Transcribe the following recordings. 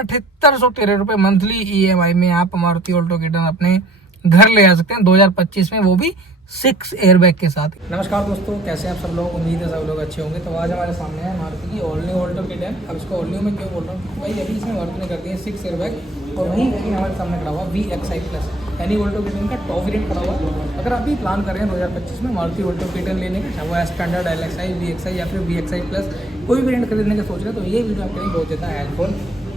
7813 रुपए monthly EMI में आप मारुति ऑल्टो के-टन अपने घर ले आ सकते हैं 2025 में, वो भी 6 एयरबैग के साथ। नमस्कार दोस्तों, कैसे हैं आप सब लोग? उम्मीद है सब लोग अच्छे होंगे। तो आज हमारे सामने है मारुति की ऑल न्यू ऑल्टो के-टन। अब इसको ऑल न्यू में क्यों बोल रहा हूँ, क्योंकि भाई अभी इसमें मारुति ने कर दिए 6 एयरबैग और वहीं हमारे सामने खड़ा हुआ VXi प्लस, यानी ऑल्टो के-टन का टॉप वेरिएंट खड़ा हुआ। अगर आप भी प्लान कर रहे हैं 2025 में मारुति ऑल्टो के-टन लेने का, वो स्टैंडर्ड LXi, VXi या फिर VXi प्लस कोई वेरिएंट खरीदने का सोच रहे हैं, तो ये वीडियो आपके लिए बहुत ज़्यादा हेल्पफुल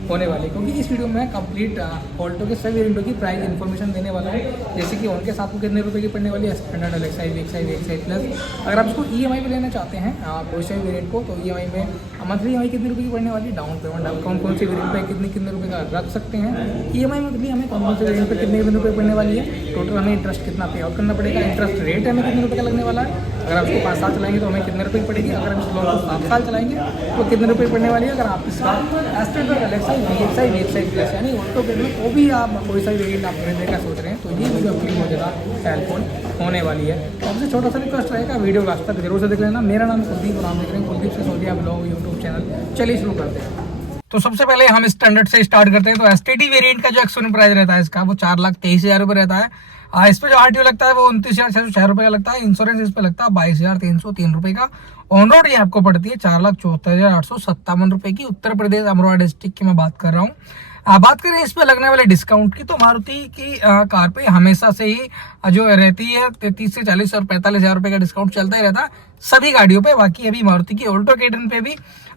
होने वाली, क्योंकि इस वीडियो में कंप्लीट ऑल्टो के सभी वेरिएंटों की प्राइस इन्फॉर्मेशन देने वाला है, जैसे कि उनके साथ को कितने रुपए की पड़ने वाली है, स्टैंडर्ड LXi, VXi प्लस। अगर आप इसको EMI पे लेना चाहते हैं कोई से वेरिएंट को, तो EMI में मंथली EMI कितने रुपये की पड़ने वाली, डाउन पेमेंट आप कौन कौन से वेरिएंट पे कितने रुपये का रख सकते हैं, EMI मंथली हमें कौन कौन से वेरिएंट पे कितने रुपये पड़ने वाली है, टोटल हमें इंटरेस्ट कितना पे आउट करना पड़ेगा, इंटरेस्ट रेट हमें कितने रुपये का लगने वाला है, अगर आप इसको 5 साल चलाएंगे तो हमें कितने रुपये की पड़ेगी, अगर हम इस लोन को 7 साल चलाएंगे तो कितने रुपये पड़ने वाली है, अगर आप इसका स्टैंडर्ड LXi, VXi प्लस यानी ऑल्टो के-टन को भी आप कोई सा वेरिएंट आप खरीदने का सोच रहे हैं, तो ये वीडियो आपके लिए बहुत ज़्यादा हेल्पफुल होने वाली है। सबसे छोटा सा रिक्वेस्ट रहेगा, वीडियो लास्ट तक जरूर से देख लेना। मेरा नाम कुलदीप और आप देख रहे हैं Kuldeep Sisodia blog YouTube channel. चलिए शुरू करते हैं। तो सबसे पहले हम स्टैंडर्ड से स्टार्ट करते हैं। तो STD वेरिएंट का जो एक्सपोर्ट प्राइस रहता है इसका, वो 4,23,000 रुपये रहता है। इस पे जो RTO लगता है वो 29,606 रुपये का लगता है। इंश्योरेंस इस पे लगता है 22,303 रुपये का। ऑन रोड ये आपको पड़ती है 4,74,857 रुपये की। उत्तर प्रदेश अमरोहा डिस्ट्रिक्ट की मैं बात कर रहा हूँ। बात करें इस पे लगने वाले डिस्काउंट की, तो मारुति की कार पे हमेशा से ही जो रहती है 33 से 40 और 45,000 रुपये का डिस्काउंट चलता ही रहता है सभी गाड़ियों पे। बाकी अभी मारुति की ऑल्टो के-टन पे भी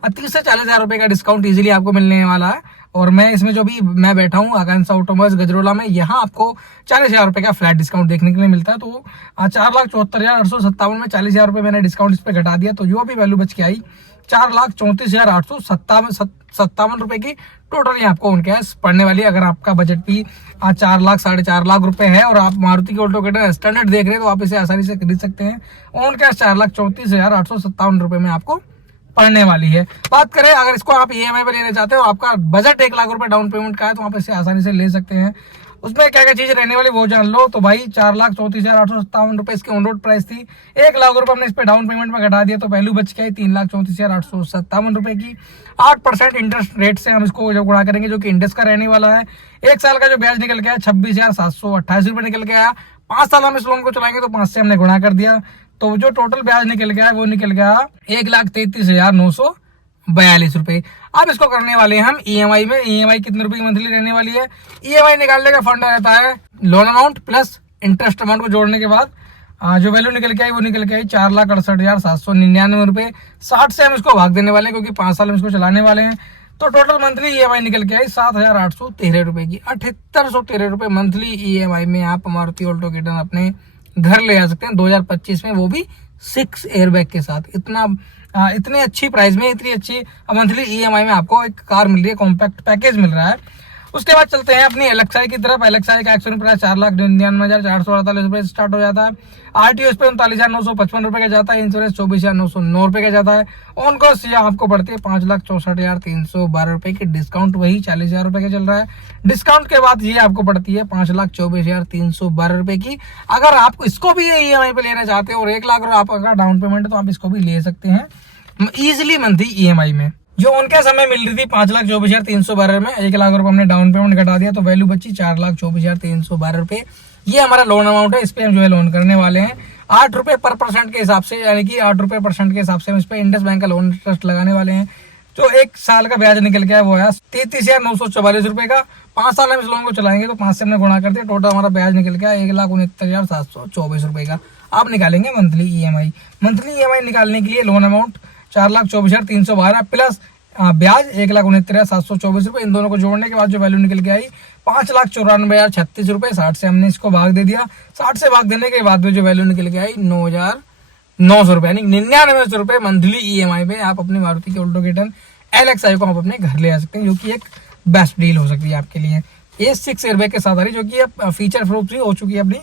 30 से 40,000 रुपये का डिस्काउंट इजीली आपको मिलने वाला है। और मैं इसमें जो भी मैं बैठा हूँ आकांक्षा ऑटोमोबाइल्स गजरोला में, यहाँ आपको 40,000 रुपये का फ्लैट डिस्काउंट देखने के लिए मिलता है। तो 4,74,857 में 40,000 रुपये मैंने डिस्काउंट इस पे घटा दिया, तो जो भी वैल्यू बच के आई 4,34,857 रुपये की टोटल ये आपको उनके पड़ने वाली है। अगर आपका बजट भी 4 लाख 4.5 लाख रुपए है और आप मारुति की ऑल्टो के-टन स्टैंडर्ड देख रहे हैं, तो आप इसे आसानी से खरीद सकते हैं। ऑन कैश 4,34,857 रुपये में आपको पड़ने वाली है। बात करें अगर इसको आप EMI पे लेना चाहते हो, आपका बजट 1 लाख रुपए डाउन पेमेंट का है, तो आप इसे आसानी से ले सकते हैं। उसमें क्या क्या चीज रहने वाली वो जान लो। तो भाई 4,34,857 रुपए इसकी ऑन रोड प्राइस थी। 1 लाख रुपए हमने इस पे डाउन पेमेंट में घटा दिया, तो वैल्यू बच के आई 3,34,857 रुपए की। 8% इंटरेस्ट रेट से हम इसको जो गुणा करेंगे, जो कि इंडेक्स का रहने वाला है। 1 साल का जो ब्याज निकल के आया 26,728 रुपए निकल के आया। 5 साल हम इस लोन को चलाएंगे तो 5 से हमने गुणा कर दिया, तो जो टोटल ब्याज निकल गया है वो निकल गया 1,33,942 रुपए। अब इसको करने वाले हैं हम EMI में। EMI कितने रुपए की मंथली रहने वाली है? EMI निकालने का फंड रहता है loan amount plus interest amount को जोड़ने के बाद जो वैल्यू निकल के आई वो निकल के आई 4,68,799 रुपए। 60 से हम इसको भाग देने वाले हैं, क्योंकि 5 साल हम इसको चलाने वाले हैं। तो टोटल मंथली EMI निकल के आई 7,813 रुपए की। 7813 रुपए मंथली EMI में आप मारुति ऑल्टो के-टन अपने घर ले आ सकते हैं 2025 में, वो भी 6 एयरबैग के साथ। इतनी अच्छी प्राइस में, इतनी अच्छी मंथली EMI में आपको एक कार मिल रही है, कॉम्पैक्ट पैकेज मिल रहा है। उसके बाद चलते हैं अपनी LXi की तरफ। LXi का एक्चुअल प्राइस 4,99,448 रुपए से स्टार्ट हो जाता है। RTO इस पे 39,955 रुपए का जाता है। इंश्योरेंस 24,909 रुपए का जाता है। ऑन कॉस्ट ये आपको पड़ती है 5,64,312 रुपए की। डिस्काउंट वही 40,000 रुपए का चल रहा है। डिस्काउंट के बाद ये आपको पड़ती है 5,24,312 रुपए की। अगर आप इसको भी EMI पे लेना चाहते हैं और 1 लाख आपका डाउन पेमेंट है, तो आप इसको भी ले सकते हैं इजिली मंथली EMI में। जो उनके समय मिल रही थी 5,24,312 में, 1 लाख रुपए हमने डाउन पेमेंट घटा दिया, तो वैल्यू बची 4,24,312 रुपए। ये हमारा लोन अमाउंट है, इस पे हम जो है लोन करने वाले हैं 8 रुपए पर % के हिसाब से, यानी कि 8 रुपए % के हिसाब से हम इस पे इंडस बैंक का लोन इंटरेस्ट लगाने वाले हैं। जो 1 साल का ब्याज निकल गया वो है 33,944 रुपए का। 5 साल हम इस लोन को चलाएंगे तो 5 से हमने गुणा कर दिया, टोटल हमारा ब्याज निकल गया 1,69,724 रुपए का। आप निकालेंगे मंथली EMI। मंथली EMI निकालने के लिए लोन अमाउंट 4,24,312 प्लस ब्याज 1,69,724 रुपए। इन दोनों को जोड़ने के बाद जो वैल्यू निकल के आई 5,94,036 रुपए। 60 से हमने इसको भाग दे दिया। 60 से भाग देने के बाद में जो वैल्यू निकल के आई 9,900 रुपए, यानी 9900 रुपए मंथली EMI में आप अपनी मारुति की ऑल्टो के-टन LXi को आप अपने घर ले आ सकते हैं, जो कि एक बेस्ट डील हो सकती है आपके लिए। ये 6 एयरबैग के साथ आ रही, जो कि अब फीचर प्रूफ हो चुकी है अपनी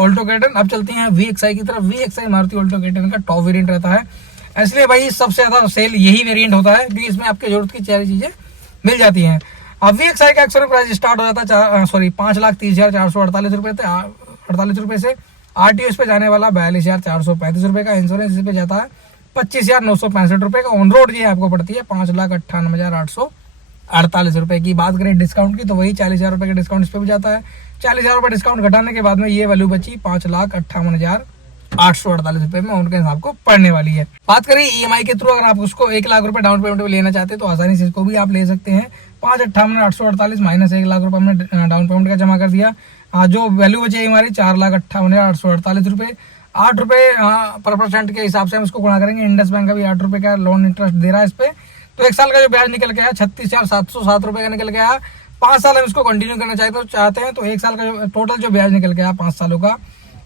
ऑल्टो के-टन। अब चलते हैं VXi की तरफ। VXi मारुति ऑल्टो के-टन का टॉप वेरिएंट रहता है, इसलिए भाई सबसे ज्यादा सेल यही वेरिएंट होता है, क्योंकि इसमें आपकी जरूरत की सारी चीजें मिल जाती हैं। अब VXi का एक्चुअल प्राइस स्टार्ट हो जाता है 5,30,448 रुपए 48 रुपए से। RTO इस पे जाने वाला 42,435 रुपए का। इंश्योरेंस इस पे जाता है 25,965 रुपए का। ऑन रोड ये आपको पड़ती है 5,98,800 48 रुपए की। बात करें डिस्काउंट की तो वही 40,000 रुपए का डिस्काउंट इस पे भी जाता है। 40,000 रुपए डिस्काउंट घटाने के बाद में ये वैल्यू बची 5,58,848 रुपए में उनके हिसाब को पड़ने वाली है। बात करें EMI के थ्रू, अगर आप उसको 1 लाख रुपए डाउन पेमेंट पे लेना चाहते हैं तो आसानी से इसको भी आप ले सकते हैं। 5,58,848 माइनस 1 लाख रुपए हमने डाउन पेमेंट का जमा कर दिया, जो वैल्यू बची हमारी 4,58,848 रुपए। 8 रुपए पर परसेंट के हिसाब से हम इसको गुणा करेंगे। इंडस बैंक का भी 8 रुपए का लोन इंटरेस्ट दे रहा है इस पे, तो 1 साल का जो ब्याज निकल के आया 36,707 रुपए का निकल के आया। 5 साल हम इसको कंटिन्यू करना चाहते हैं तो 1 साल का जो टोटल जो ब्याज निकल के आया 5 सालों का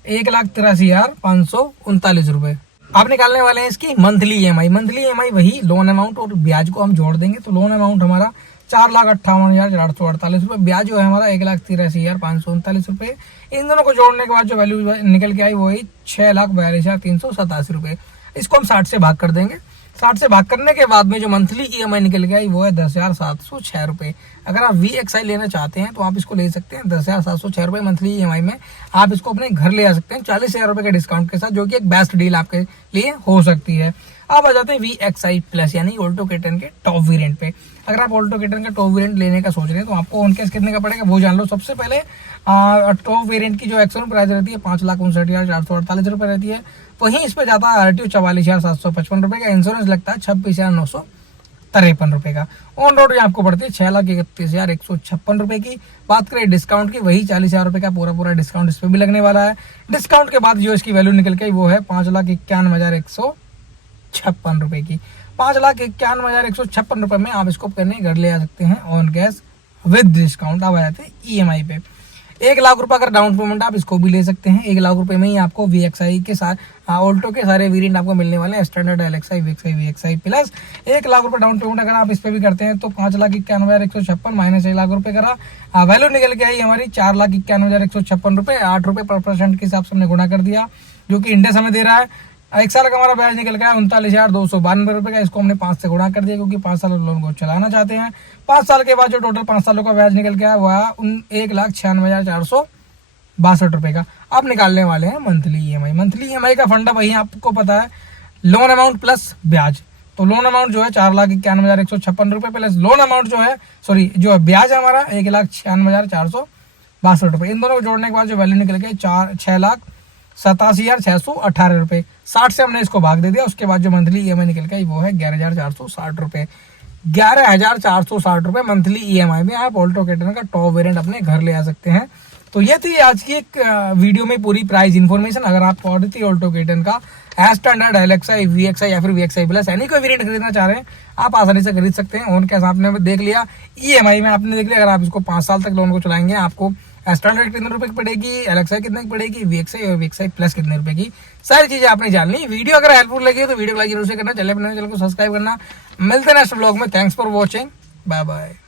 1,83,539 रुपए। आप निकालने वाले हैं इसकी मंथली EMI। मंथली EMI वही लोन अमाउंट और ब्याज को हम जोड़ देंगे तो लोन अमाउंट हमारा 4,58,848 रुपए, ब्याज जो है हमारा 1,83,539 रुपए। इन दोनों को जोड़ने के बाद जो वैल्यू निकल के आई वही 6,42,387 रुपए। इसको हम 60 से भाग कर देंगे। 60 से भाग करने के बाद में जो मंथली EMI निकल के आई वो है 10,706 रुपए। अगर आप VXI लेना चाहते हैं तो आप इसको ले सकते हैं 10,706 रुपए मंथली EMI में। आप इसको अपने घर ले आ सकते हैं 40,000 रुपए के डिस्काउंट के साथ, जो कि एक बेस्ट डील आपके लिए हो सकती है। अब आ जाते हैं VXI प्लस यानी ऑल्टो K10 के टॉप वेरिएंट पे। अगर आप ऑल्टो K10 का टॉप वेरिएंट लेने का सोच रहे हैं तो आपको ऑन कैश कितने का पड़ेगा वो जान लो। सबसे पहले टॉप वेरिएंट की जो एक्सोरूम प्राइस रहती है 5,59,448 रुपए रहती है। वहीं इस पे जाता है RTO 44,755 रुपए का, इंश्योरेंस लगता है 26,953 रुपए का। ऑन रोड आपको पड़ती है 6,31,156 रुपए की। बात करें डिस्काउंट की, वही 40,000 रुपए का पूरा डिस्काउंट इस पे भी लगने वाला है। डिस्काउंट के बाद जो इसकी वैल्यू निकल के वो है 5,91,156 रुपए की। 5,91,156 रुपए में आप इसको करने घर ले आ सकते हैं ऑन कैश विद डिस्काउंट। अब आ जाते हैं EMI पे। 1 लाख रुपए अगर डाउन पेमेंट आप इसको भी ले सकते हैं। 1 लाख रुपए में ही आपको VXI के साथ ऑल्टो के सारे वेरिएंट आपको मिलने वाले हैं, standard, LXI, VXI plus. 1 lakh रुपए डाउन पेमेंट अगर आप इस पे भी करते हैं तो 5,91,156 माइनस 1 लाख रुपए करा, वैल्यू निकल के आई हमारी 4,91,156 रुपए। 8 रुपए पर परसेंट के हिसाब से हमने गुणा कर दिया, जो कि इंडेक्स हमें दे रहा है। 1 साल का हमारा ब्याज निकल गया 39,292 रुपए का। इसको हमने 5 से गुणा कर दिया क्योंकि 5 साल लोन को चलाना चाहते हैं। 5 साल के बाद जो टोटल 5 सालों का ब्याज निकल गया वह 1,96,462 रुपए का। अब निकालने वाले हैं मंथली EMI। मंथली EMI का फंडा वही आपको पता है, लोन अमाउंट प्लस ब्याज। तो लोन अमाउंट जो है 4,91,156 रुपए प्लस लोन अमाउंट जो है जो ब्याज है हमारा 1,96,462 रुपए। इन दोनों को जोड़ने के बाद जो वैल्यू निकल गई 6,87,618 रुपए। 60 से हमने इसको भाग दे दिया। उसके बाद जो मंथली EMI निकल गई वो है 11,460 रुपए। 11,460 रुपए मंथली EMI में आप ऑल्टो K10 का टॉप वेरिएंट अपने घर ले आ सकते हैं। तो ये थी आज की एक वीडियो में पूरी प्राइस इन्फॉर्मेशन। अगर आप मारुति ऑल्टो K10 का स्टैंडर्ड, LXI, VXI या फिर VXI प्लस यानी कोई वेरिएंट खरीदना चाह रहे हैं आप आसानी से खरीद सकते हैं। ऑन कैश आपने देख लिया, EMI में आपने देख लिया। अगर आप इसको 5 साल तक लोन को चलाएंगे आपको स्टैंडर्ड कितने रुपए की पड़ेगी, LXI कितने की पड़ेगी, VXI और VXI प्लस कितने रुपए की, सारी चीजें आपने जान ली। वीडियो अगर हेल्पफुल लगी तो वीडियो को लाइक जरूर से करना, चैनल को सब्सक्राइब करना। मिलते हैं नेक्स्ट व्लॉग में। Thanks for watching, bye bye.